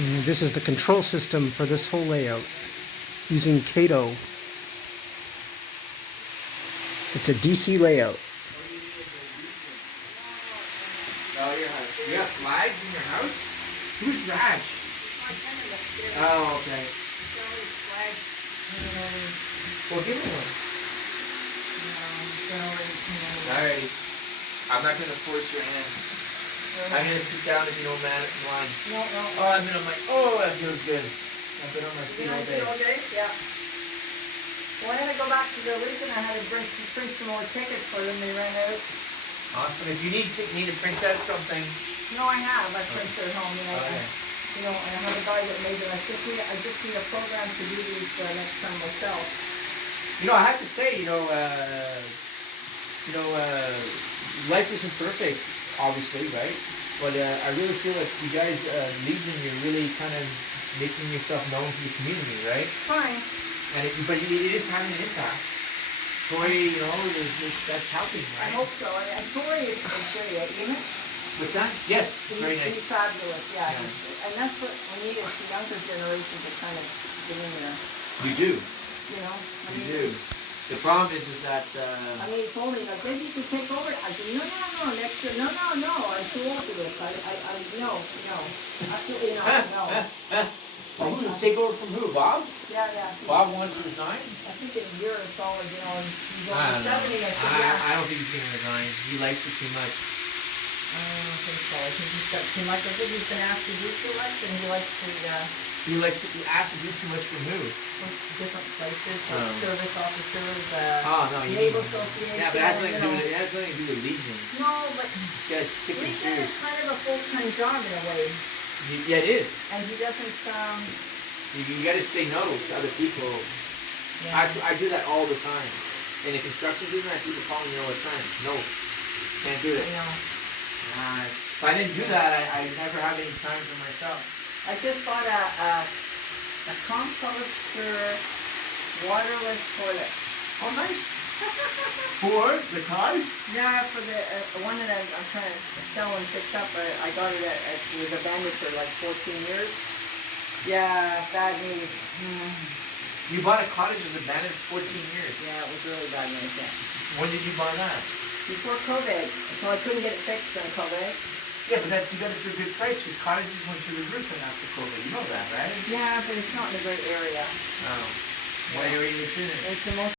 And this is the control system for this whole layout using Kato. It's a DC layout. Oh, your house. You have flags in your house? Who's Raj? Oh, okay. Well, give me one. Alrighty. I'm not going to force your hand. I'm going to sit down if you don't mind. No. Oh, I've been on my... Oh, that feels good. I've been on my feet all day. All day? Yeah. Well, I had to go back to the Legion. I had to print some more tickets for them. They ran out. Awesome. If you need to print out something... No, I have. I printed at home. And okay. I have a guy that made it. I just need a program to do these next time myself. I have to say, life isn't perfect, obviously, right? But I really feel like you guys, Legion, you're really kind of making yourself known to the community, right? Fine. But it is having an impact. Troy, that's helping, right? I hope so. And Troy is great, isn't it? What's that? Yes, it's very nice. He's fabulous, yeah. And that's what we need is the younger generation to kind of get in there. You do. You do. The problem is that... he told me, like, maybe you can take over. I said, no, next year, no, I'm too old for this. No, absolutely no. Well, take over from who, Bob? Yeah. Bob wants to resign? I think in a year or so, and he's I over don't 70. know. I said, yeah. I don't think he's going to resign. He likes it too much. I don't think so. I think he's got too much. I think he's been asked to do too much, and he likes to... He likes to ask to do too much from who? Different places, like service officers, naval association. Yeah, but it has nothing to do with Legion. No, but Legion is kind of a full-time job in a way. Yeah, it is. And he doesn't You got to say no to other people. Yeah. I do that all the time. In the construction business, I people call me all the time. No, can't do it. I know. If I didn't do that, I never have any time for myself. I just bought a composter waterless toilet. Oh, nice. For the car? Yeah, for the one that I'm trying to sell and fix up. I got it it was abandoned for like 14 years. Yeah, bad news. You bought a cottage that was abandoned for 14 years? Yeah, it was really bad news, yeah. When did you buy that? Before COVID. So I couldn't get it fixed during COVID. Yeah, but you got it for a good price because cottages went through the roof after COVID. You know that, right? Yeah, but it's not in a great area. Oh. What area is it in? It's the most